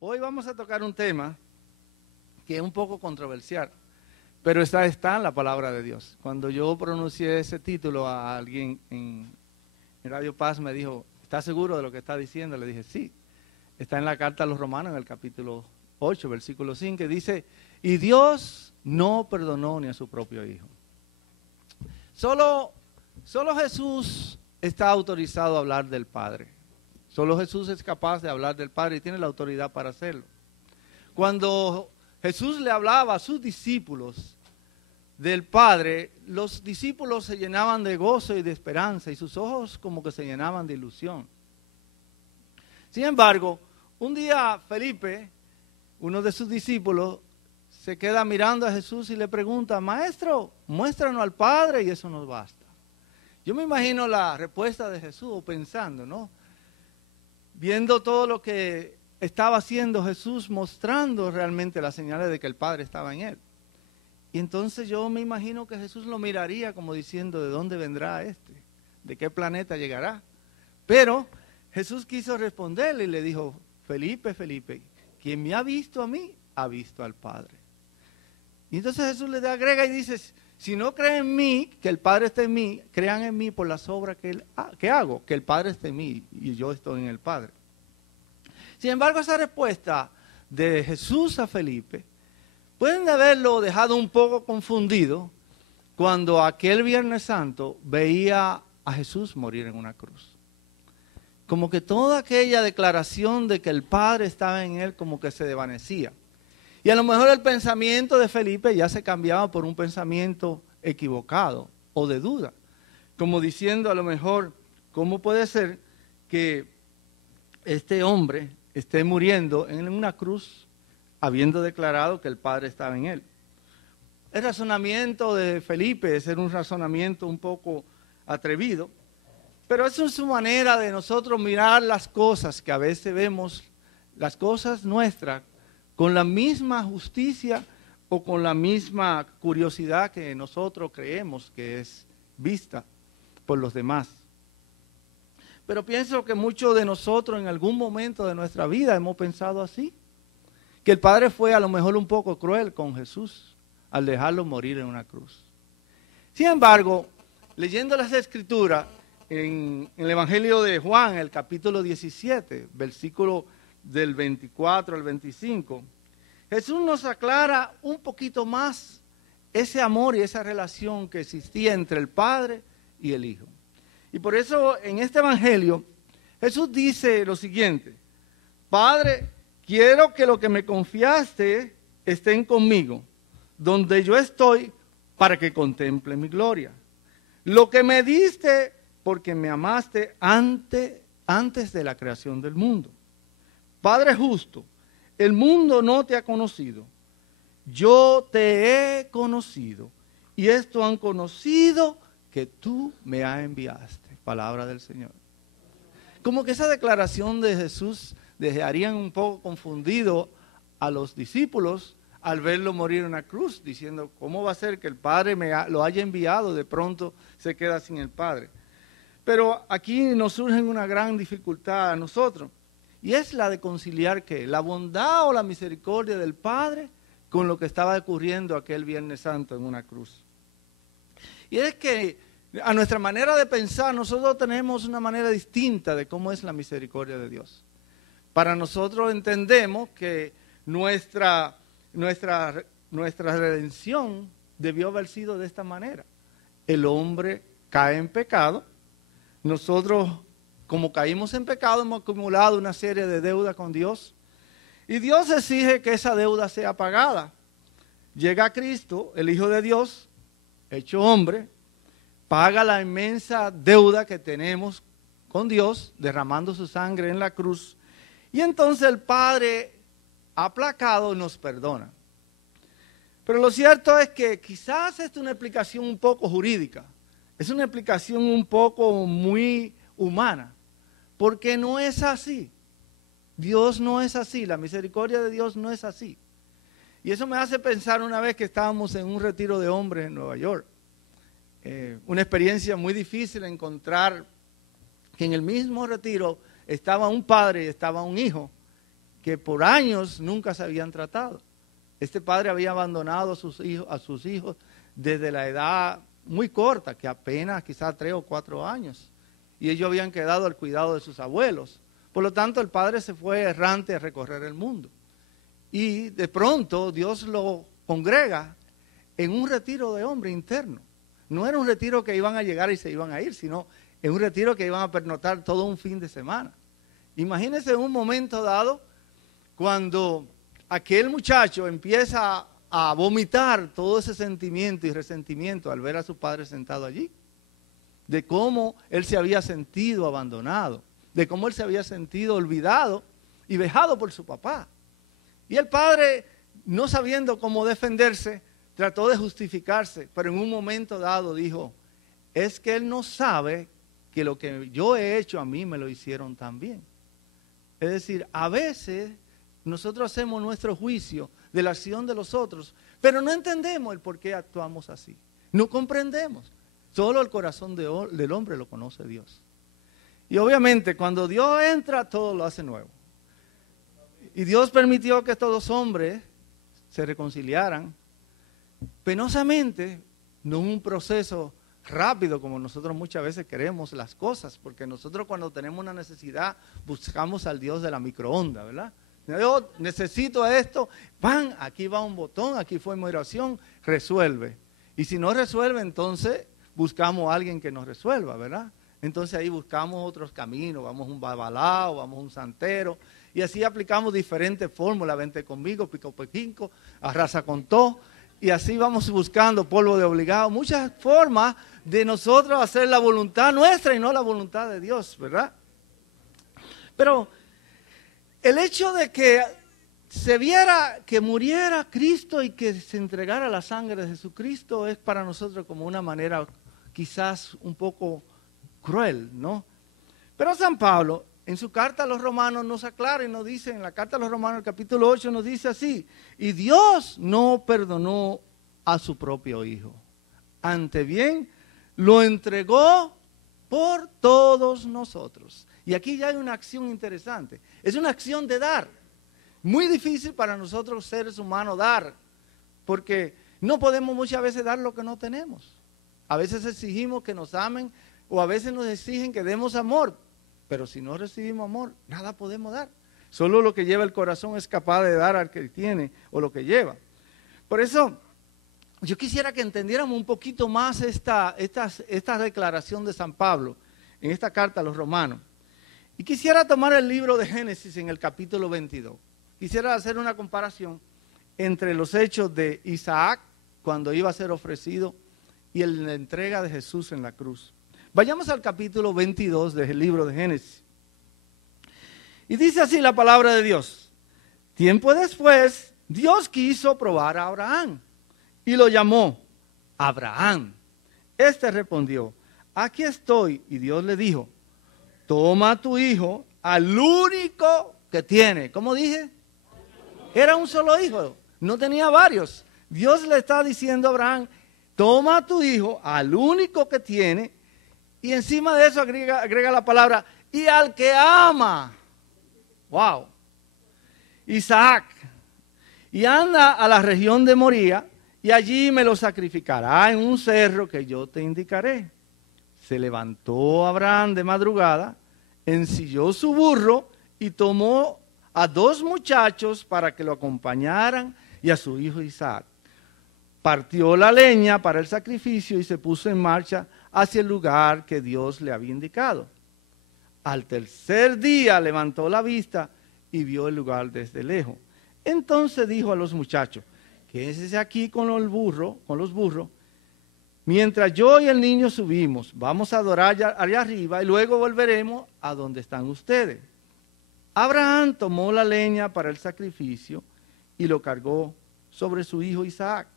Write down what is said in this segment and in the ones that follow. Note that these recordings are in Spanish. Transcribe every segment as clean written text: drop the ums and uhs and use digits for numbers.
Hoy vamos a tocar un tema que es un poco controversial, pero está en la palabra de Dios. Cuando yo pronuncié ese título a alguien en Radio Paz me dijo, ¿estás seguro de lo que está diciendo? Le dije, sí. Está en la carta a los Romanos, en el capítulo 8, versículo 5, que dice, y Dios no perdonó ni a su propio Hijo. Solo Jesús está autorizado a hablar del Padre. Solo Jesús es capaz de hablar del Padre y tiene la autoridad para hacerlo. Cuando Jesús le hablaba a sus discípulos del Padre, los discípulos se llenaban de gozo y de esperanza y sus ojos como que se llenaban de ilusión. Sin embargo, un día Felipe, uno de sus discípulos, se queda mirando a Jesús y le pregunta, Maestro, muéstranos al Padre y eso nos basta. Yo me imagino la respuesta de Jesús pensando, ¿no? Viendo todo lo que estaba haciendo Jesús, mostrando realmente las señales de que el Padre estaba en él. Y entonces yo me imagino que Jesús lo miraría como diciendo, ¿de dónde vendrá este? ¿De qué planeta llegará? Pero Jesús quiso responderle y le dijo, Felipe, quien me ha visto a mí, ha visto al Padre. Y entonces Jesús le agrega y dice, si no creen en mí, que el Padre esté en mí, crean en mí por las obras que hago, que el Padre esté en mí y yo estoy en el Padre. Sin embargo, esa respuesta de Jesús a Felipe, pueden haberlo dejado un poco confundido cuando aquel Viernes Santo veía a Jesús morir en una cruz. Como que toda aquella declaración de que el Padre estaba en él como que se desvanecía. Y a lo mejor el pensamiento de Felipe ya se cambiaba por un pensamiento equivocado o de duda. Como diciendo a lo mejor, ¿cómo puede ser que este hombre esté muriendo en una cruz habiendo declarado que el Padre estaba en él? El razonamiento de Felipe es un razonamiento un poco atrevido, pero esa es su manera de nosotros mirar las cosas, que a veces vemos las cosas nuestras con la misma justicia o con la misma curiosidad que nosotros creemos que es vista por los demás. Pero pienso que muchos de nosotros en algún momento de nuestra vida hemos pensado así, que el Padre fue a lo mejor un poco cruel con Jesús al dejarlo morir en una cruz. Sin embargo, leyendo las Escrituras, en el Evangelio de Juan, el capítulo 17, versículo del 24 al 25, Jesús nos aclara un poquito más ese amor y esa relación que existía entre el Padre y el Hijo. Y por eso en este Evangelio Jesús dice lo siguiente, Padre, quiero que lo que me confiaste estén conmigo, donde yo estoy, para que contemplen mi gloria. Lo que me diste porque me amaste antes de la creación del mundo. Padre justo, el mundo no te ha conocido, yo te he conocido, y esto han conocido que tú me enviaste. Palabra del Señor. Como que esa declaración de Jesús dejarían un poco confundido a los discípulos al verlo morir en una cruz, diciendo, ¿cómo va a ser que el Padre lo haya enviado? De pronto se queda sin el Padre. Pero aquí nos surge una gran dificultad a nosotros, y es la de conciliar ¿qué? La bondad o la misericordia del Padre con lo que estaba ocurriendo aquel Viernes Santo en una cruz. Y es que a nuestra manera de pensar, nosotros tenemos una manera distinta de cómo es la misericordia de Dios. Para nosotros entendemos que nuestra redención debió haber sido de esta manera. El hombre cae en pecado. Nosotros, como caímos en pecado, hemos acumulado una serie de deudas con Dios. Y Dios exige que esa deuda sea pagada. Llega Cristo, el Hijo de Dios, hecho hombre, paga la inmensa deuda que tenemos con Dios, derramando su sangre en la cruz. Y entonces el Padre, aplacado, nos perdona. Pero lo cierto es que quizás esta es una explicación un poco jurídica. Es una explicación un poco muy humana. Porque no es así. Dios no es así. La misericordia de Dios no es así. Y eso me hace pensar una vez que estábamos en un retiro de hombres en Nueva York. Una experiencia muy difícil encontrar que en el mismo retiro estaba un padre y estaba un hijo que por años nunca se habían tratado. Este padre había abandonado a sus hijos desde la edad muy corta, que apenas quizás 3 o 4 años. Y ellos habían quedado al cuidado de sus abuelos. Por lo tanto, el padre se fue errante a recorrer el mundo. Y de pronto Dios lo congrega en un retiro de hombre interno. No era un retiro que iban a llegar y se iban a ir, sino en un retiro que iban a pernoctar todo un fin de semana. Imagínense un momento dado cuando aquel muchacho empieza a vomitar todo ese sentimiento y resentimiento al ver a su padre sentado allí, de cómo él se había sentido abandonado, de cómo él se había sentido olvidado y vejado por su papá. Y el padre, no sabiendo cómo defenderse, trató de justificarse, pero en un momento dado dijo, es que él no sabe que lo que yo he hecho a mí me lo hicieron también. Es decir, a veces nosotros hacemos nuestro juicio de la acción de los otros, pero no entendemos el por qué actuamos así. No comprendemos. Solo el corazón del hombre lo conoce Dios. Y obviamente cuando Dios entra, todo lo hace nuevo. Y Dios permitió que estos dos hombres se reconciliaran penosamente, no un proceso rápido como nosotros muchas veces queremos las cosas, porque nosotros cuando tenemos una necesidad buscamos al Dios de la microonda, ¿verdad? Yo necesito esto, ¡pam! Aquí va un botón, aquí fue mi oración, resuelve. Y si no resuelve, entonces buscamos a alguien que nos resuelva, ¿verdad? Entonces ahí buscamos otros caminos, vamos a un babalao, vamos a un santero, y así aplicamos diferentes fórmulas, vente conmigo, pico pequinco, arrasa con todo, y así vamos buscando polvo de obligado, muchas formas de nosotros hacer la voluntad nuestra y no la voluntad de Dios, ¿verdad? Pero el hecho de que se viera que muriera Cristo y que se entregara la sangre de Jesucristo es para nosotros como una manera quizás un poco cruel, ¿no? Pero San Pablo en su carta a los romanos nos aclara y nos dice, en la carta a los romanos, el capítulo 8, nos dice así, y Dios no perdonó a su propio Hijo, ante bien lo entregó por todos nosotros. Y aquí ya hay una acción interesante, es una acción de dar, muy difícil para nosotros seres humanos dar, porque no podemos muchas veces dar lo que no tenemos. A veces exigimos que nos amen o a veces nos exigen que demos amor, pero si no recibimos amor, nada podemos dar. Solo lo que lleva el corazón es capaz de dar al que tiene o lo que lleva. Por eso, yo quisiera que entendiéramos un poquito más esta declaración de San Pablo en esta carta a los romanos. Y quisiera tomar el libro de Génesis en el capítulo 22. Quisiera hacer una comparación entre los hechos de Isaac cuando iba a ser ofrecido y la entrega de Jesús en la cruz. Vayamos al capítulo 22 del libro de Génesis. Y dice así la palabra de Dios. Tiempo después, Dios quiso probar a Abraham y lo llamó Abraham. Este respondió, aquí estoy. Y Dios le dijo, toma a tu hijo, al único que tiene. ¿Cómo dije? Era un solo hijo, no tenía varios. Dios le está diciendo a Abraham, toma a tu hijo, al único que tiene, y encima de eso agrega la palabra, y al que ama. Wow. Isaac. Y anda a la región de Moría, y allí me lo sacrificará en un cerro que yo te indicaré. Se levantó Abraham de madrugada, ensilló su burro y tomó a 2 muchachos para que lo acompañaran y a su hijo Isaac. Partió la leña para el sacrificio y se puso en marcha hacia el lugar que Dios le había indicado. Al tercer día levantó la vista y vio el lugar desde lejos. Entonces dijo a los muchachos, quédense aquí con los burros, mientras yo y el niño subimos, vamos a adorar allá arriba y luego volveremos a donde están ustedes. Abraham tomó la leña para el sacrificio y lo cargó sobre su hijo Isaac.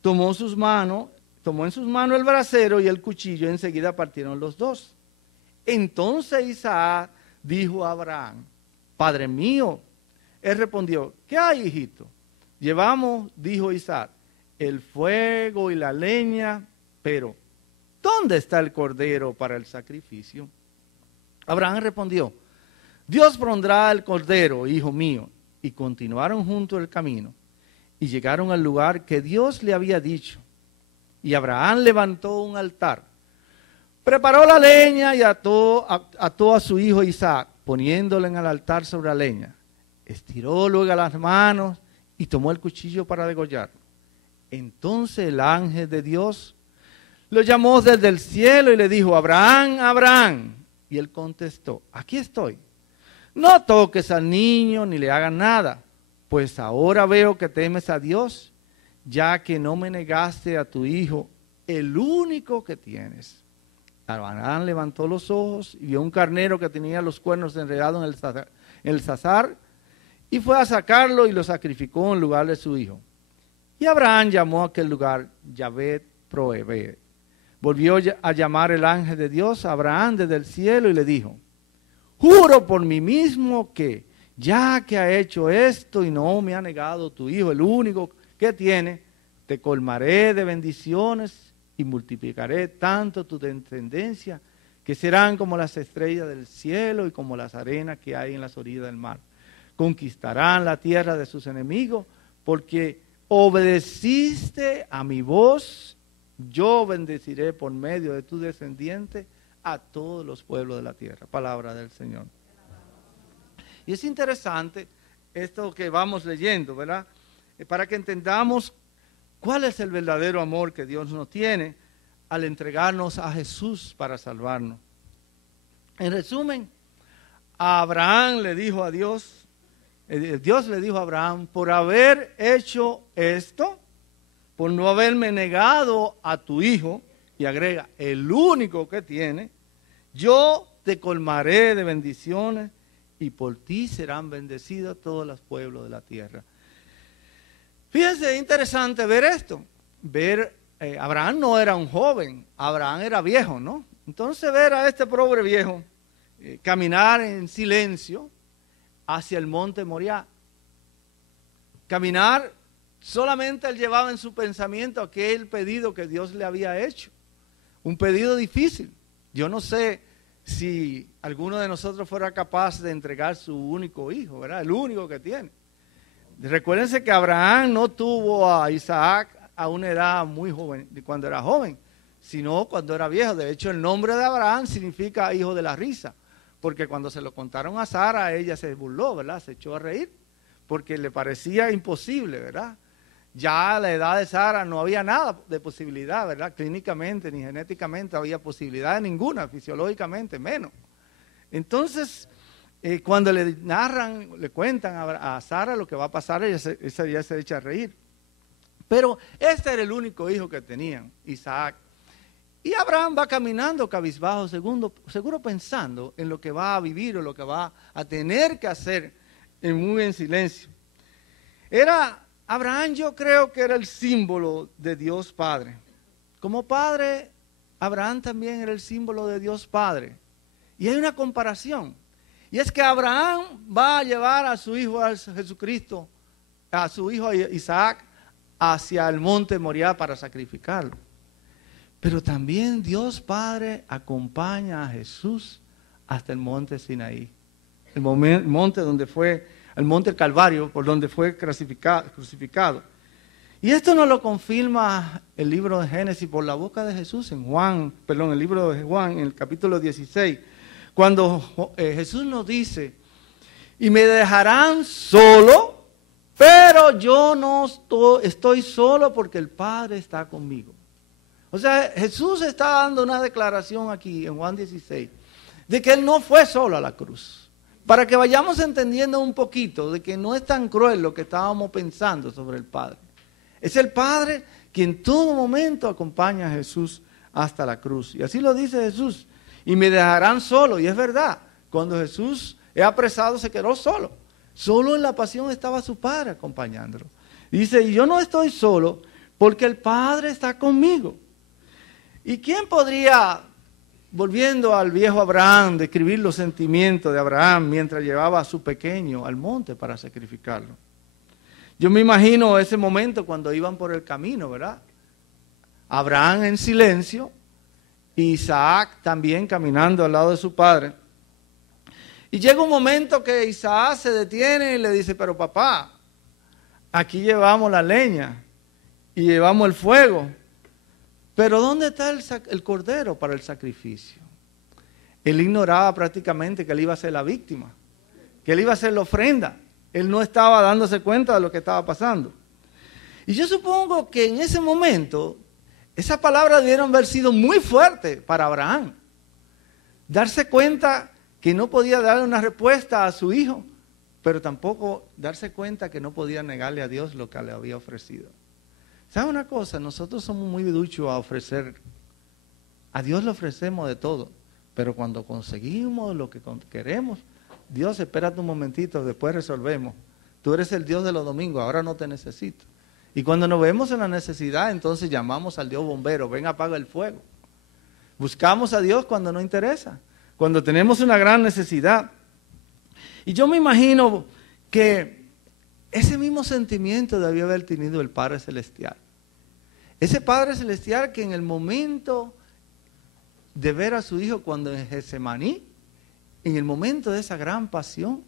Tomó en sus manos el brasero y el cuchillo, y enseguida partieron los dos. Entonces Isaac dijo a Abraham, Padre mío. Él respondió, ¿qué hay, hijito? Llevamos, dijo Isaac, el fuego y la leña, pero ¿dónde está el cordero para el sacrificio? Abraham respondió, Dios pondrá el cordero, hijo mío. Y continuaron junto el camino y llegaron al lugar que Dios le había dicho. Y Abraham levantó un altar, preparó la leña y ató a su hijo Isaac, poniéndolo en el altar sobre la leña. Estiró luego las manos y tomó el cuchillo para degollarlo. Entonces el ángel de Dios lo llamó desde el cielo y le dijo: Abraham, Abraham. Y él contestó: aquí estoy. No toques al niño ni le hagas nada, pues ahora veo que temes a Dios, ya que no me negaste a tu hijo, el único que tienes. Abraham levantó los ojos y vio un carnero que tenía los cuernos enredados en el zazar, y fue a sacarlo y lo sacrificó en lugar de su hijo. Y Abraham llamó a aquel lugar Yahvé Prohibé. Volvió a llamar el ángel de Dios a Abraham desde el cielo y le dijo: juro por mí mismo que, ya que ha hecho esto y no me ha negado tu hijo, el único que tiene, te colmaré de bendiciones y multiplicaré tanto tu descendencia que serán como las estrellas del cielo y como las arenas que hay en las orillas del mar. Conquistarán la tierra de sus enemigos, porque obedeciste a mi voz. Yo bendeciré por medio de tu descendiente a todos los pueblos de la tierra. Palabra del Señor. Y es interesante esto que vamos leyendo, ¿verdad? Para que entendamos cuál es el verdadero amor que Dios nos tiene al entregarnos a Jesús para salvarnos. En resumen, a Abraham le dijo a Dios, Dios le dijo a Abraham: por haber hecho esto, por no haberme negado a tu hijo, y agrega, el único que tiene, yo te colmaré de bendiciones y por ti serán bendecidos todos los pueblos de la tierra. Fíjense, es interesante ver esto. Abraham no era un joven, Abraham era viejo, ¿no? Entonces ver a este pobre viejo caminar en silencio hacia el monte Moriah. Caminar, solamente él llevaba en su pensamiento aquel pedido que Dios le había hecho. Un pedido difícil. Yo no sé si alguno de nosotros fuera capaz de entregar su único hijo, ¿verdad? El único que tiene. Recuérdense que Abraham no tuvo a Isaac a una edad muy joven, cuando era joven, sino cuando era viejo. De hecho, el nombre de Abraham significa hijo de la risa, porque cuando se lo contaron a Sara, ella se burló, ¿verdad? Se echó a reír, porque le parecía imposible, ¿verdad? Ya a la edad de Sara no había nada de posibilidad, ¿verdad? Clínicamente ni genéticamente había posibilidad ninguna, fisiológicamente menos. Entonces, cuando le narran, le cuentan a Sara lo que va a pasar, ella ya se echa a reír. Pero este era el único hijo que tenían, Isaac. Y Abraham va caminando cabizbajo, seguro pensando en lo que va a vivir o lo que va a tener que hacer muy en silencio. Abraham, yo creo que era el símbolo de Dios Padre. Como padre, Abraham también era el símbolo de Dios Padre. Y hay una comparación. Y es que Abraham va a llevar a su hijo a Jesucristo, a su hijo Isaac, hacia el monte Moriah para sacrificarlo. Pero también Dios Padre acompaña a Jesús hasta el monte Sinaí. El monte donde fue, el monte Calvario, por donde fue crucificado. Y esto nos lo confirma el libro de Génesis por la boca de Jesús el libro de Juan, en el capítulo 16. Cuando Jesús nos dice: y me dejarán solo, pero yo no estoy solo porque el Padre está conmigo. O sea, Jesús está dando una declaración aquí en Juan 16, de que Él no fue solo a la cruz. Para que vayamos entendiendo un poquito de que no es tan cruel lo que estábamos pensando sobre el Padre. Es el Padre que en todo momento acompaña a Jesús hasta la cruz. Y así lo dice Jesús. Y me dejarán solo. Y es verdad, cuando Jesús es apresado se quedó solo. Solo en la pasión estaba su Padre acompañándolo. Dice: y yo no estoy solo porque el Padre está conmigo. ¿Y quién podría, volviendo al viejo Abraham, describir los sentimientos de Abraham mientras llevaba a su pequeño al monte para sacrificarlo? Yo me imagino ese momento cuando iban por el camino, ¿verdad? Abraham en silencio, Isaac también caminando al lado de su padre. Y llega un momento que Isaac se detiene y le dice, pero papá, aquí llevamos la leña y llevamos el fuego, pero ¿dónde está el cordero para el sacrificio? Él ignoraba prácticamente que él iba a ser la víctima, que él iba a ser la ofrenda. Él no estaba dándose cuenta de lo que estaba pasando. Y yo supongo que en ese momento, esas palabras debieron haber sido muy fuertes para Abraham. Darse cuenta que no podía darle una respuesta a su hijo, pero tampoco darse cuenta que no podía negarle a Dios lo que le había ofrecido. ¿Sabe una cosa? Nosotros somos muy duchos a ofrecer. A Dios le ofrecemos de todo, pero cuando conseguimos lo que queremos, Dios, espérate un momentito, después resolvemos. Tú eres el Dios de los domingos, ahora no te necesito. Y cuando nos vemos en la necesidad, entonces llamamos al Dios bombero, ven, apaga el fuego. Buscamos a Dios cuando no interesa, cuando tenemos una gran necesidad. Y yo me imagino que ese mismo sentimiento debió haber tenido el Padre Celestial. Ese Padre Celestial que en el momento de ver a su Hijo cuando en Getsemaní, en el momento de esa gran pasión,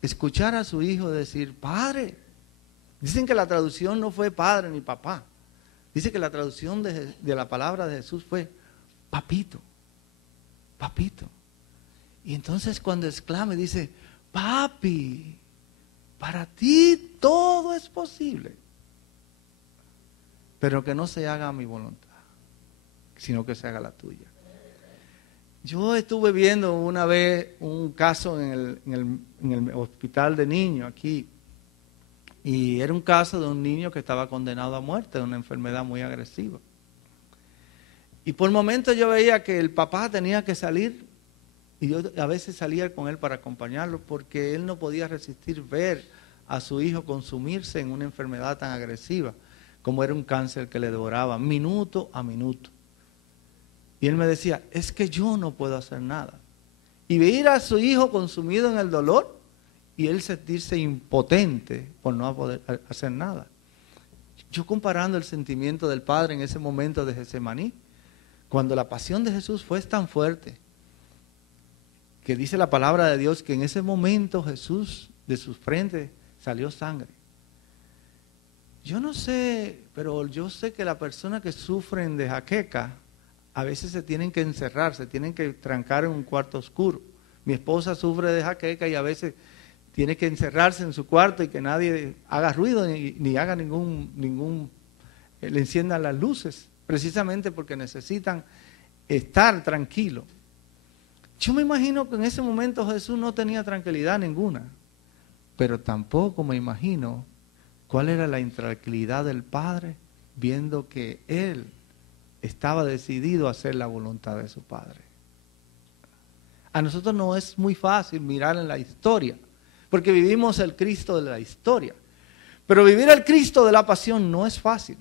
escuchar a su Hijo decir, Padre. Dicen que la traducción no fue Padre ni Papá. Dice que la traducción de la palabra de Jesús fue Papito, Papito. Y entonces cuando exclama dice, Papi, para ti todo es posible. Pero que no se haga mi voluntad, sino que se haga la tuya. Yo estuve viendo una vez un caso en el hospital de niños aquí, y era un caso de un niño que estaba condenado a muerte de una enfermedad muy agresiva. Y por momentos yo veía que el papá tenía que salir, y yo a veces salía con él para acompañarlo, porque él no podía resistir ver a su hijo consumirse en una enfermedad tan agresiva, como era un cáncer que le devoraba minuto a minuto. Y él me decía, es que yo no puedo hacer nada. Y ver a su hijo consumido en el dolor y él sentirse impotente por no poder hacer nada. Yo comparando el sentimiento del Padre en ese momento de Getsemaní, cuando la pasión de Jesús fue tan fuerte, que dice la palabra de Dios que en ese momento Jesús, de su frente salió sangre. Yo no sé, pero yo sé que las personas que sufren de jaqueca, a veces se tienen que encerrar, se tienen que trancar en un cuarto oscuro. Mi esposa sufre de jaqueca y a veces tiene que encerrarse en su cuarto y que nadie haga ruido ni haga le enciendan las luces, precisamente porque necesitan estar tranquilos. Yo me imagino que en ese momento Jesús no tenía tranquilidad ninguna, pero tampoco me imagino cuál era la intranquilidad del Padre viendo que Él estaba decidido a hacer la voluntad de su Padre. A nosotros no es muy fácil mirar en la historia, porque vivimos el Cristo de la historia. Pero vivir el Cristo de la pasión no es fácil.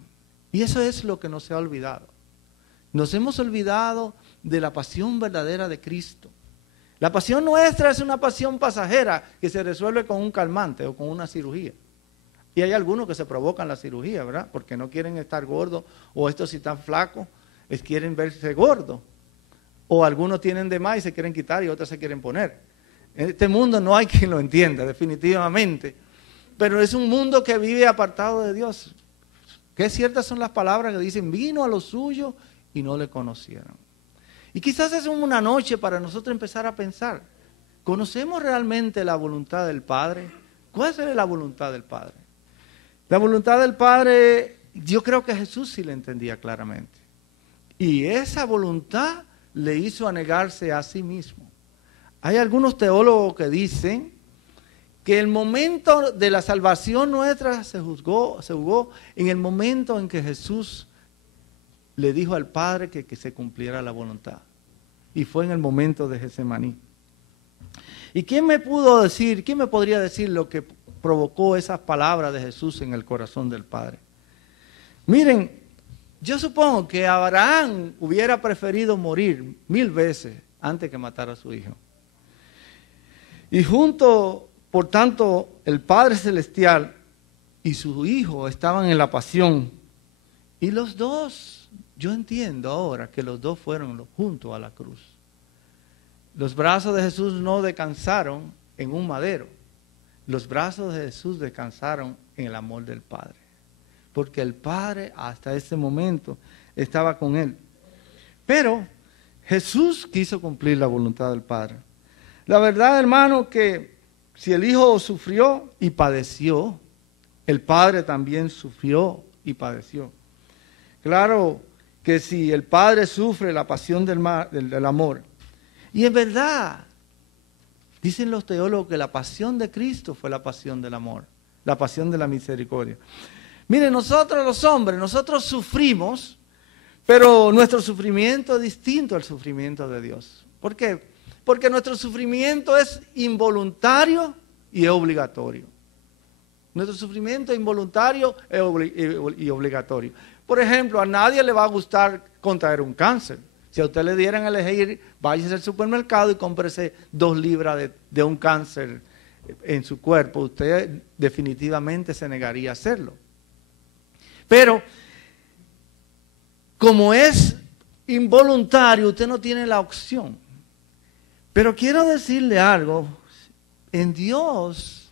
Y eso es lo que nos ha olvidado. Nos hemos olvidado de la pasión verdadera de Cristo. La pasión nuestra es una pasión pasajera que se resuelve con un calmante o con una cirugía. Y hay algunos que se provocan la cirugía, ¿verdad? Porque no quieren estar gordos, o estos si están flacos, quieren verse gordos. O algunos tienen de más y se quieren quitar y otros se quieren poner. En este mundo no hay quien lo entienda, definitivamente. Pero es un mundo que vive apartado de Dios. Qué ciertas son las palabras que dicen, vino a los suyos y no le conocieron. Y quizás es una noche para nosotros empezar a pensar, ¿conocemos realmente la voluntad del Padre? ¿Cuál es la voluntad del Padre? La voluntad del Padre, yo creo que Jesús sí la entendía claramente. Y esa voluntad le hizo anegarse a sí mismo. Hay algunos teólogos que dicen que el momento de la salvación nuestra se jugó en el momento en que Jesús le dijo al Padre que se cumpliera la voluntad. Y fue en el momento de Getsemaní. ¿Y quién me podría decir lo que provocó esas palabras de Jesús en el corazón del Padre? Miren, yo supongo que Abraham hubiera preferido morir 1000 veces antes que matar a su hijo. Y por tanto, el Padre Celestial y su Hijo estaban en la pasión. Y los dos, yo entiendo ahora que los dos fueron juntos a la cruz. Los brazos de Jesús no descansaron en un madero. Los brazos de Jesús descansaron en el amor del Padre. Porque el Padre hasta ese momento estaba con él. Pero Jesús quiso cumplir la voluntad del Padre. La verdad, hermano, que si el Hijo sufrió y padeció, el Padre también sufrió y padeció. Claro que si el Padre sufre la pasión del amor, y en verdad, dicen los teólogos que la pasión de Cristo fue la pasión del amor, la pasión de la misericordia. Miren, nosotros los hombres, nosotros sufrimos, pero nuestro sufrimiento es distinto al sufrimiento de Dios. ¿Por qué? Porque nuestro sufrimiento es involuntario y es obligatorio. Nuestro sufrimiento es involuntario y obligatorio. Por ejemplo, a nadie le va a gustar contraer un cáncer. Si a usted le dieran a elegir, váyase al supermercado y cómprese 2 libras de un cáncer en su cuerpo, usted definitivamente se negaría a hacerlo. Pero, como es involuntario, usted no tiene la opción. Pero quiero decirle algo, en Dios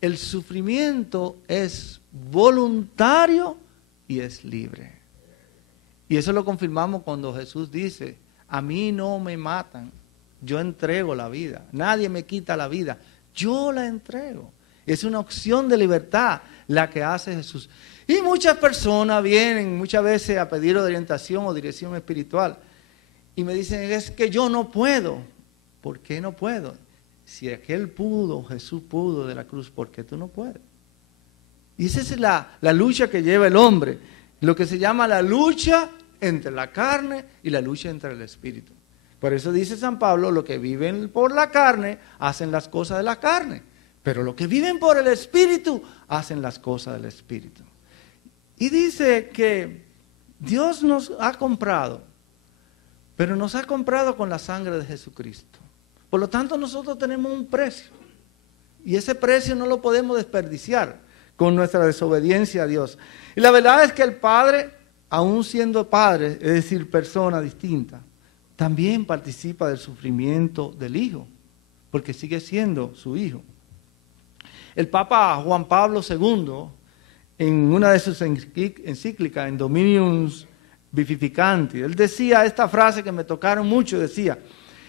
el sufrimiento es voluntario y es libre. Y eso lo confirmamos cuando Jesús dice, a mí no me matan, yo entrego la vida, nadie me quita la vida, yo la entrego. Es una opción de libertad la que hace Jesús. Y muchas personas vienen muchas veces a pedir orientación o dirección espiritual y me dicen, es que yo no puedo. ¿Por qué no puedo? Si aquel pudo, Jesús pudo de la cruz, ¿por qué tú no puedes? Y esa es la lucha que lleva el hombre, lo que se llama la lucha entre la carne y la lucha entre el espíritu. Por eso dice San Pablo, los que viven por la carne hacen las cosas de la carne, pero los que viven por el espíritu hacen las cosas del espíritu. Y dice que Dios nos ha comprado, pero nos ha comprado con la sangre de Jesucristo. Por lo tanto, nosotros tenemos un precio. Y ese precio no lo podemos desperdiciar con nuestra desobediencia a Dios. Y la verdad es que el Padre, aún siendo Padre, es decir, persona distinta, también participa del sufrimiento del Hijo, porque sigue siendo su Hijo. El Papa Juan Pablo II, en una de sus encíclicas, en Dominium Vivificanti, él decía esta frase que me tocaron mucho, decía,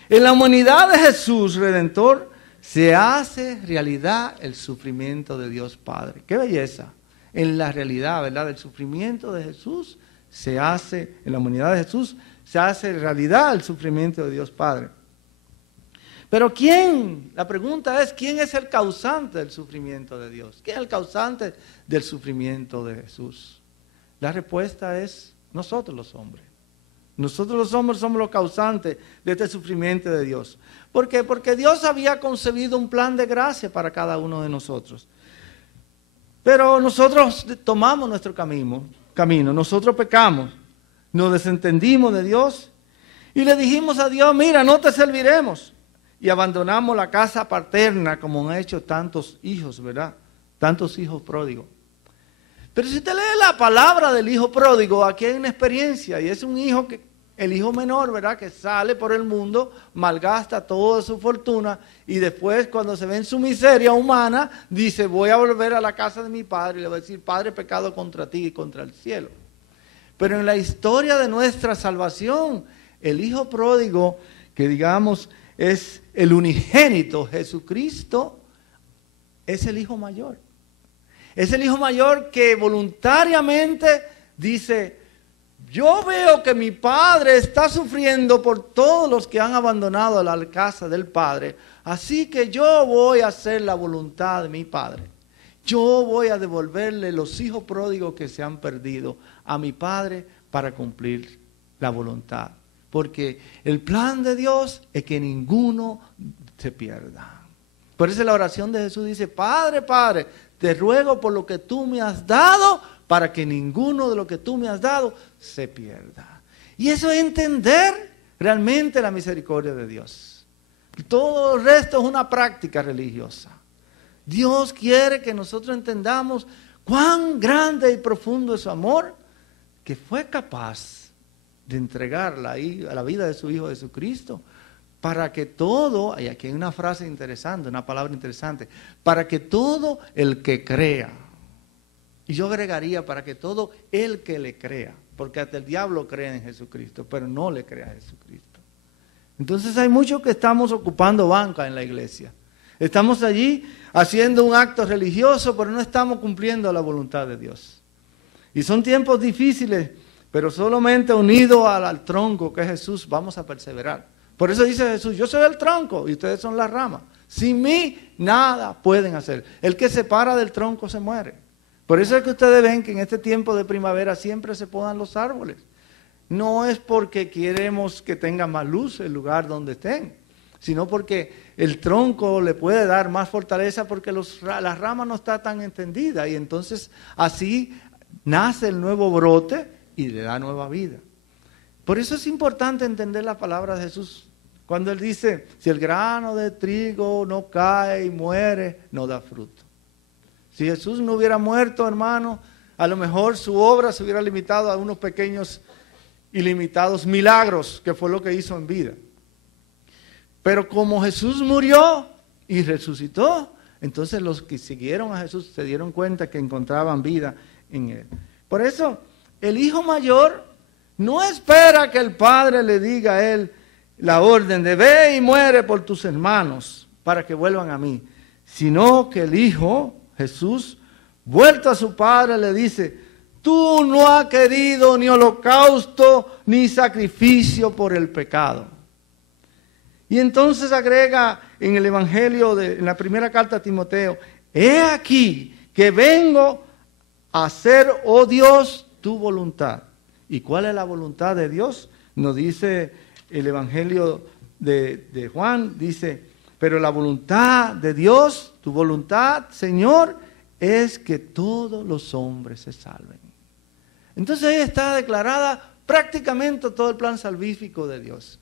en la humanidad de Jesús Redentor se hace realidad el sufrimiento de Dios Padre. ¡Qué belleza! En la realidad, ¿verdad? Del sufrimiento de Jesús se hace, en la humanidad de Jesús se hace realidad el sufrimiento de Dios Padre. Pero ¿quién? La pregunta es, ¿quién es el causante del sufrimiento de Dios? ¿Quién es el causante del sufrimiento de Jesús? La respuesta es nosotros los hombres. Nosotros los hombres somos los causantes de este sufrimiento de Dios. ¿Por qué? Porque Dios había concebido un plan de gracia para cada uno de nosotros. Pero nosotros tomamos nuestro camino, nosotros pecamos, nos desentendimos de Dios y le dijimos a Dios, mira, no te serviremos. Y abandonamos la casa paterna como han hecho tantos hijos, ¿verdad? Tantos hijos pródigos. Pero si usted lee la palabra del hijo pródigo, aquí hay una experiencia y es un hijo que, el hijo menor, ¿verdad? Que sale por el mundo, malgasta toda su fortuna y después cuando se ve en su miseria humana, dice, voy a volver a la casa de mi padre y le voy a decir, Padre, he pecado contra ti y contra el cielo. Pero en la historia de nuestra salvación, el hijo pródigo, que digamos es el unigénito Jesucristo, es el hijo mayor. Es el hijo mayor que voluntariamente dice, yo veo que mi padre está sufriendo por todos los que han abandonado la casa del padre, así que yo voy a hacer la voluntad de mi padre. Yo voy a devolverle los hijos pródigos que se han perdido a mi padre para cumplir la voluntad. Porque el plan de Dios es que ninguno se pierda. Por eso la oración de Jesús dice, Padre, Padre, te ruego por lo que tú me has dado, para que ninguno de lo que tú me has dado se pierda. Y eso es entender realmente la misericordia de Dios. Todo el resto es una práctica religiosa. Dios quiere que nosotros entendamos cuán grande y profundo es su amor, que fue capaz de entregarla a la vida de su Hijo Jesucristo para que todo, y aquí hay una frase interesante, una palabra interesante, para que todo el que crea, y yo agregaría para que todo el que le crea, porque hasta el diablo cree en Jesucristo, pero no le cree a Jesucristo. Entonces hay muchos que estamos ocupando banca en la iglesia. Estamos allí haciendo un acto religioso, pero no estamos cumpliendo la voluntad de Dios. Y son tiempos difíciles, pero solamente unidos al tronco que es Jesús vamos a perseverar. Por eso dice Jesús, yo soy el tronco y ustedes son las ramas. Sin mí nada pueden hacer. El que se separa del tronco se muere. Por eso es que ustedes ven que en este tiempo de primavera siempre se podan los árboles. No es porque queremos que tenga más luz el lugar donde estén, sino porque el tronco le puede dar más fortaleza porque la rama no está tan extendida y entonces así nace el nuevo brote y le da nueva vida. Por eso es importante entender la palabra de Jesús. Cuando Él dice, si el grano de trigo no cae y muere, no da fruto. Si Jesús no hubiera muerto, hermano, a lo mejor su obra se hubiera limitado a unos pequeños ilimitados milagros, que fue lo que hizo en vida. Pero como Jesús murió y resucitó, entonces los que siguieron a Jesús se dieron cuenta que encontraban vida en Él. Por eso, el hijo mayor no espera que el padre le diga a él la orden de ve y muere por tus hermanos para que vuelvan a mí, sino que el hijo, Jesús, vuelto a su padre, le dice, tú no has querido ni holocausto ni sacrificio por el pecado. Y entonces agrega en el Evangelio, en la primera carta a Timoteo, he aquí que vengo a hacer, oh Dios, tu voluntad. ¿Y cuál es la voluntad de Dios? Nos dice el Evangelio de Juan, dice, pero la voluntad de Dios, tu voluntad, Señor, es que todos los hombres se salven. Entonces ahí está declarada prácticamente todo el plan salvífico de Dios.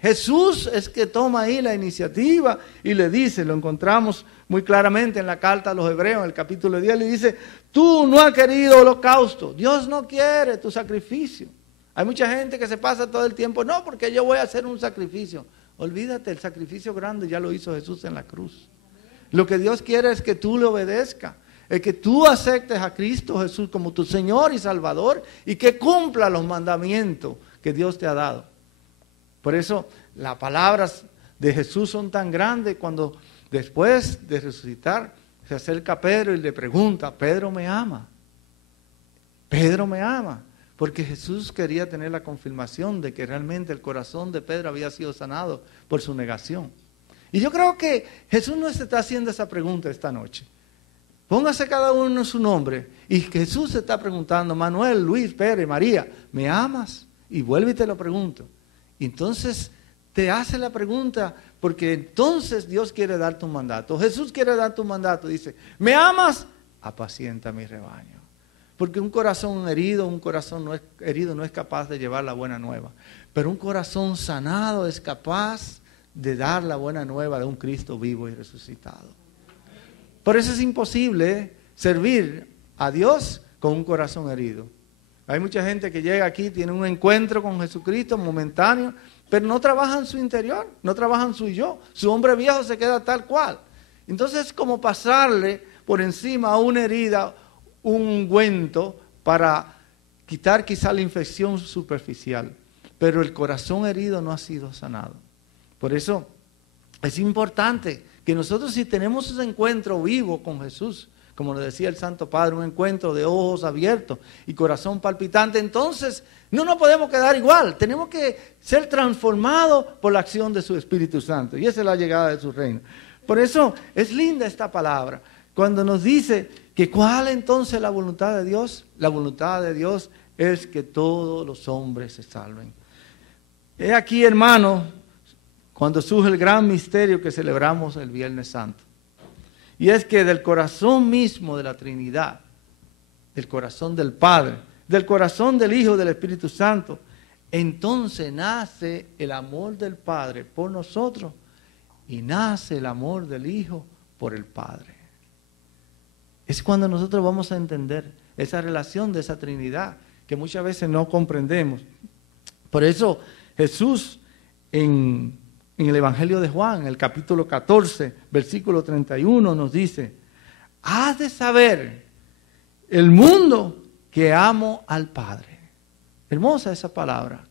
Jesús es que toma ahí la iniciativa y le dice, lo encontramos muy claramente en la carta a los Hebreos, en el capítulo 10, le dice, tú no has querido holocausto, Dios no quiere tu sacrificio. Hay mucha gente que se pasa todo el tiempo, no, porque yo voy a hacer un sacrificio. Olvídate, el sacrificio grande ya lo hizo Jesús en la cruz. Lo que Dios quiere es que tú le obedezcas, es que tú aceptes a Cristo Jesús como tu Señor y Salvador y que cumpla los mandamientos que Dios te ha dado. Por eso las palabras de Jesús son tan grandes cuando después de resucitar se acerca a Pedro y le pregunta, ¿Pedro me ama? Pedro me ama. Porque Jesús quería tener la confirmación de que realmente el corazón de Pedro había sido sanado por su negación. Y yo creo que Jesús nos está haciendo esa pregunta esta noche. Póngase cada uno su nombre y Jesús se está preguntando, Manuel, Luis, Pedro, María, ¿me amas? Y vuelve y te lo pregunto. Entonces te hace la pregunta porque entonces Dios quiere darte un mandato. Jesús quiere darte un mandato. Dice, ¿me amas? Apacienta mi rebaño. Porque un corazón herido, herido no es capaz de llevar la buena nueva. Pero un corazón sanado es capaz de dar la buena nueva de un Cristo vivo y resucitado. Por eso es imposible servir a Dios con un corazón herido. Hay mucha gente que llega aquí, tiene un encuentro con Jesucristo momentáneo, pero no trabaja en su interior, no trabaja en su yo. Su hombre viejo se queda tal cual. Entonces es como pasarle por encima a una herida un ungüento para quitar quizá la infección superficial. Pero el corazón herido no ha sido sanado. Por eso es importante que nosotros, si tenemos ese encuentro vivo con Jesús, como lo decía el Santo Padre, un encuentro de ojos abiertos y corazón palpitante, entonces no nos podemos quedar igual. Tenemos que ser transformados por la acción de su Espíritu Santo. Y esa es la llegada de su reino. Por eso es linda esta palabra. Cuando nos dice que cuál entonces la voluntad de Dios. La voluntad de Dios es que todos los hombres se salven. He aquí, hermano, cuando surge el gran misterio que celebramos el Viernes Santo. Y es que del corazón mismo de la Trinidad, del corazón del Padre, del corazón del Hijo y del Espíritu Santo, entonces nace el amor del Padre por nosotros y nace el amor del Hijo por el Padre. Es cuando nosotros vamos a entender esa relación de esa Trinidad que muchas veces no comprendemos. Por eso Jesús en en el Evangelio de Juan, en el capítulo 14, versículo 31, nos dice: has de saber el mundo que amo al Padre. Hermosa esa palabra.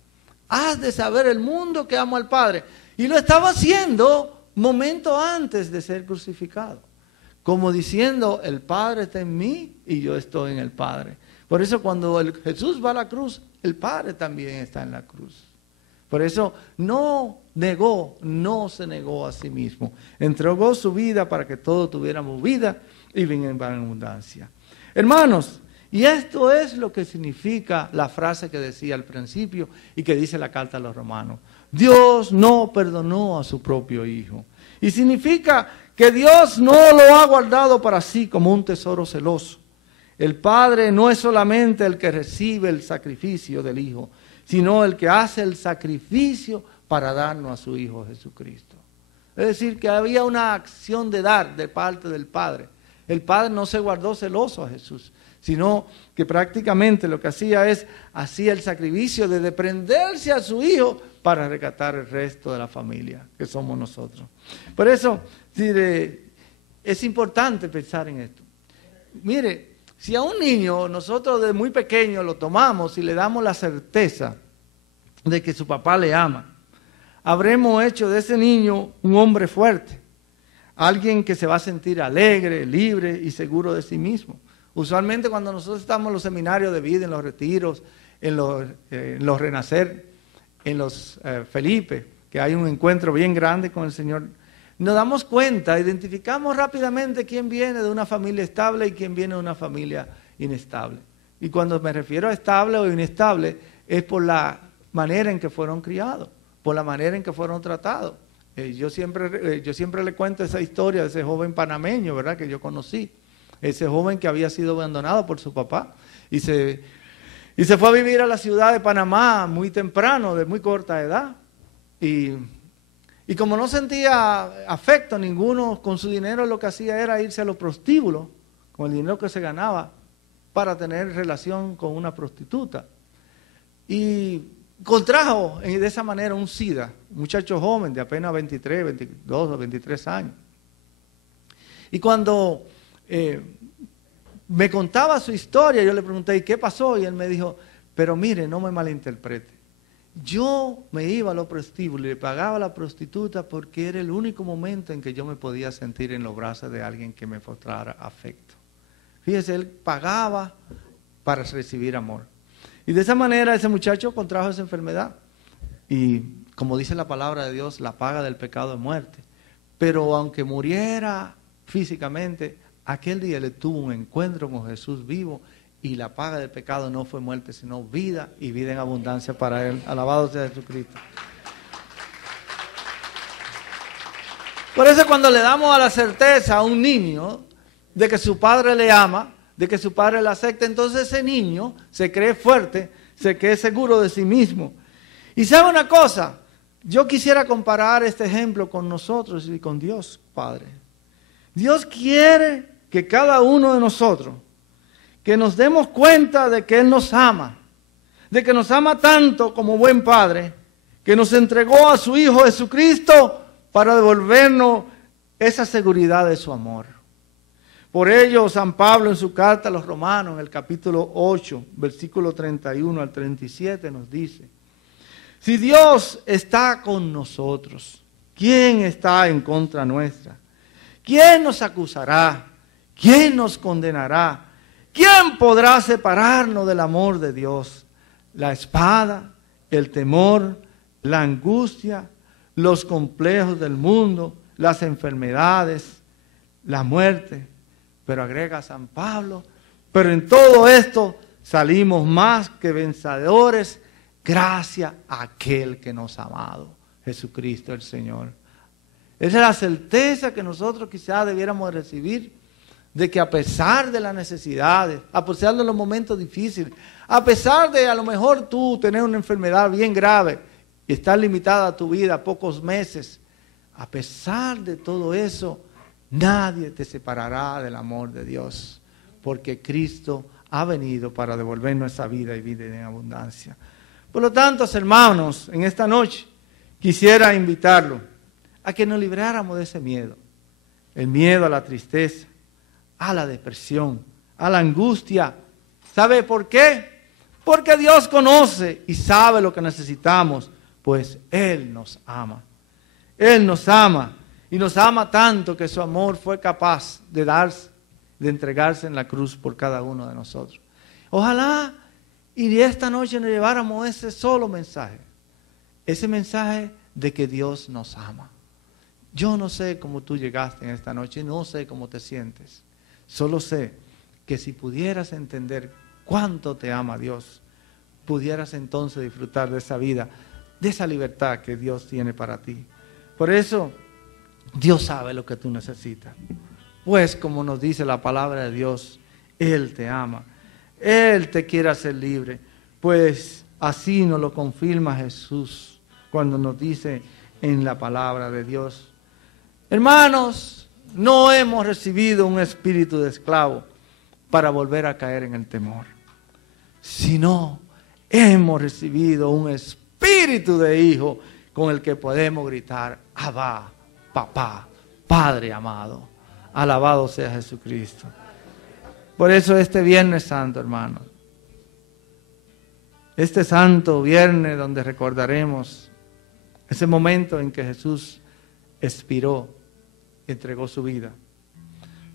Has de saber el mundo que amo al Padre. Y lo estaba haciendo momento antes de ser crucificado. Como diciendo, el Padre está en mí y yo estoy en el Padre. Por eso cuando Jesús va a la cruz, el Padre también está en la cruz. Por eso no se negó a sí mismo. Entregó su vida para que todos tuviéramos vida y vida en abundancia. Hermanos, y esto es lo que significa la frase que decía al principio y que dice la carta a los romanos. Dios no perdonó a su propio Hijo. Y significa que Dios no lo ha guardado para sí como un tesoro celoso. El Padre no es solamente el que recibe el sacrificio del Hijo, sino el que hace el sacrificio para darnos a su Hijo Jesucristo. Es decir, que había una acción de dar de parte del Padre. El Padre no se guardó celoso a Jesús, sino que prácticamente lo que hacía el sacrificio de desprenderse a su Hijo para rescatar el resto de la familia, que somos nosotros. Por eso, es importante pensar en esto. Mire, si a un niño nosotros desde muy pequeño lo tomamos y le damos la certeza de que su papá le ama, habremos hecho de ese niño un hombre fuerte, alguien que se va a sentir alegre, libre y seguro de sí mismo. Usualmente cuando nosotros estamos en los seminarios de vida, en los retiros, en los renacer, en los Felipe, que hay un encuentro bien grande con el Señor, nos damos cuenta, identificamos rápidamente quién viene de una familia estable y quién viene de una familia inestable. Y cuando me refiero a estable o inestable, es por la manera en que fueron criados, por la manera en que fueron tratados. Yo siempre le cuento esa historia de ese joven panameño, ¿verdad?, que yo conocí. Ese joven que había sido abandonado por su papá y se fue a vivir a la ciudad de Panamá muy temprano, de muy corta edad. Y como no sentía afecto ninguno con su dinero, lo que hacía era irse a los prostíbulos, con el dinero que se ganaba, para tener relación con una prostituta. Y contrajo de esa manera un SIDA, un muchacho joven de apenas 23, 22 o 23 años. Y cuando me contaba su historia, yo le pregunté, ¿y qué pasó? Y él me dijo, pero mire, no me malinterprete. Yo me iba a los prostíbulos y le pagaba a la prostituta porque era el único momento en que yo me podía sentir en los brazos de alguien que me mostrara afecto. Fíjese, él pagaba para recibir amor. Y de esa manera ese muchacho contrajo esa enfermedad. Y como dice la palabra de Dios, la paga del pecado es muerte. Pero aunque muriera físicamente, aquel día le tuvo un encuentro con Jesús vivo y la paga del pecado no fue muerte, sino vida y vida en abundancia para él. Alabado sea Jesucristo. Por eso cuando le damos a la certeza a un niño de que su padre le ama, de que su padre le acepta, entonces ese niño se cree fuerte, se cree seguro de sí mismo. Y ¿sabe una cosa? Yo quisiera comparar este ejemplo con nosotros y con Dios Padre. Dios quiere que cada uno de nosotros, que nos demos cuenta de que Él nos ama, de que nos ama tanto como buen Padre, que nos entregó a su Hijo Jesucristo para devolvernos esa seguridad de su amor. Por ello, San Pablo en su carta a los Romanos, en el capítulo 8, versículo 31 al 37, nos dice, si Dios está con nosotros, ¿quién está en contra nuestra? ¿Quién nos acusará? ¿Quién nos condenará? ¿Quién podrá separarnos del amor de Dios? La espada, el temor, la angustia, los complejos del mundo, las enfermedades, la muerte. Pero agrega San Pablo, pero en todo esto salimos más que vencedores gracias a aquel que nos ha amado, Jesucristo el Señor. Esa es la certeza que nosotros quizás debiéramos recibir, de que a pesar de las necesidades, a pesar de los momentos difíciles, a pesar de a lo mejor tú tener una enfermedad bien grave y estar limitada a tu vida a pocos meses, a pesar de todo eso, nadie te separará del amor de Dios, porque Cristo ha venido para devolvernos esa vida y vida en abundancia. Por lo tanto, hermanos, en esta noche quisiera invitarlo a que nos libráramos de ese miedo. El miedo a la tristeza, a la depresión, a la angustia. ¿Sabe por qué? Porque Dios conoce y sabe lo que necesitamos, pues Él nos ama. Él nos ama y nos ama tanto que su amor fue capaz de darse, de entregarse en la cruz por cada uno de nosotros. Ojalá y esta noche nos lleváramos ese solo mensaje, ese mensaje de que Dios nos ama. Yo no sé cómo tú llegaste en esta noche, no sé cómo te sientes, solo sé que si pudieras entender cuánto te ama Dios, pudieras entonces disfrutar de esa vida, de esa libertad que Dios tiene para ti. Por eso, Dios sabe lo que tú necesitas. Pues como nos dice la palabra de Dios, Él te ama. Él te quiere hacer libre. Pues así nos lo confirma Jesús cuando nos dice en la palabra de Dios. Hermanos, no hemos recibido un espíritu de esclavo para volver a caer en el temor, sino hemos recibido un espíritu de hijo con el que podemos gritar, Abba, papá, Padre amado. Alabado sea Jesucristo. Por eso este Viernes Santo, hermanos, este santo viernes donde recordaremos ese momento en que Jesús expiró y entregó su vida.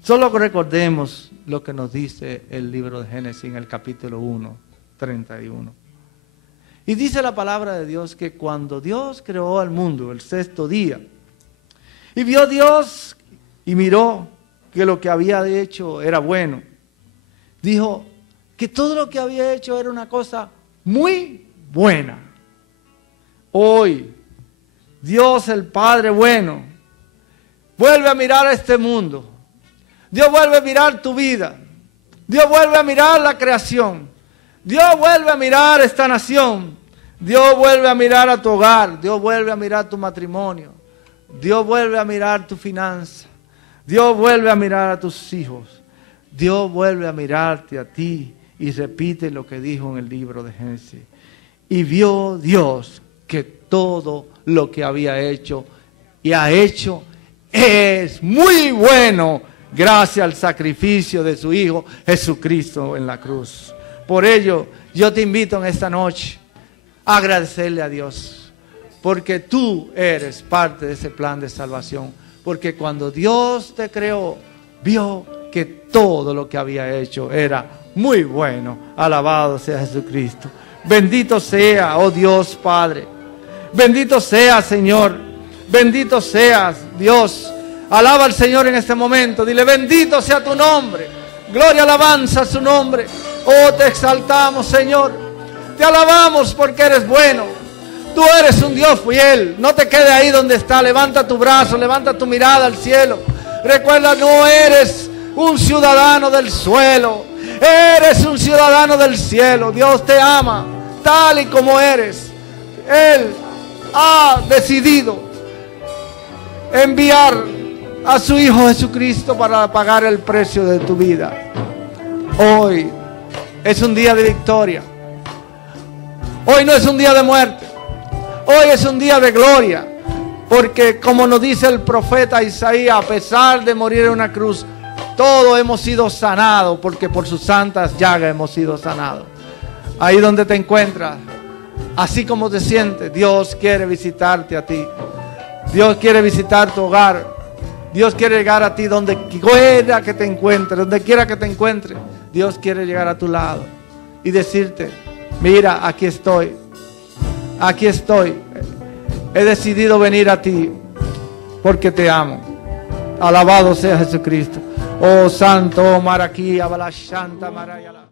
Solo recordemos lo que nos dice el libro de Génesis en el capítulo 1, 31. Y dice la palabra de Dios que cuando Dios creó al mundo el sexto día, y vio Dios y miró que lo que había hecho era bueno, dijo que todo lo que había hecho era una cosa muy buena. Hoy, Dios el Padre bueno, vuelve a mirar a este mundo. Dios vuelve a mirar tu vida. Dios vuelve a mirar la creación. Dios vuelve a mirar esta nación. Dios vuelve a mirar a tu hogar. Dios vuelve a mirar tu matrimonio. Dios vuelve a mirar tu finanza. Dios vuelve a mirar a tus hijos. Dios vuelve a mirarte a ti y repite lo que dijo en el libro de Génesis. Y vio Dios que todo lo que había hecho y ha hecho es muy bueno gracias al sacrificio de su Hijo Jesucristo en la cruz. Por ello, yo te invito en esta noche a agradecerle a Dios, porque tú eres parte de ese plan de salvación. Porque cuando Dios te creó, vio que todo lo que había hecho era muy bueno. Alabado sea Jesucristo. Bendito sea, oh Dios Padre. Bendito sea, Señor. Bendito seas, Dios. Alaba al Señor en este momento. Dile, bendito sea tu nombre. Gloria, alabanza a su nombre. Oh, te exaltamos, Señor. Te alabamos porque eres bueno. Tú eres un Dios fiel. No te quedes ahí donde está. Levanta tu brazo, levanta tu mirada al cielo. Recuerda, no eres un ciudadano del suelo. Eres un ciudadano del cielo. Dios te ama tal y como eres. Él ha decidido enviar a su Hijo Jesucristo para pagar el precio de tu vida. Hoy es un día de victoria. Hoy no es un día de muerte. Hoy es un día de gloria. Porque como nos dice el profeta Isaías, a pesar de morir en una cruz, todos hemos sido sanados, porque por sus santas llagas hemos sido sanados. Ahí donde te encuentras, así como te sientes, Dios quiere visitarte a ti. Dios quiere visitar tu hogar. Dios quiere llegar a ti donde quiera que te encuentres, donde quiera que te encuentres. Dios quiere llegar a tu lado y decirte, mira, aquí estoy. Aquí estoy. He decidido venir a ti porque te amo. Alabado sea Jesucristo. Oh Santo, Maraquí, Abalashanta, Marayala.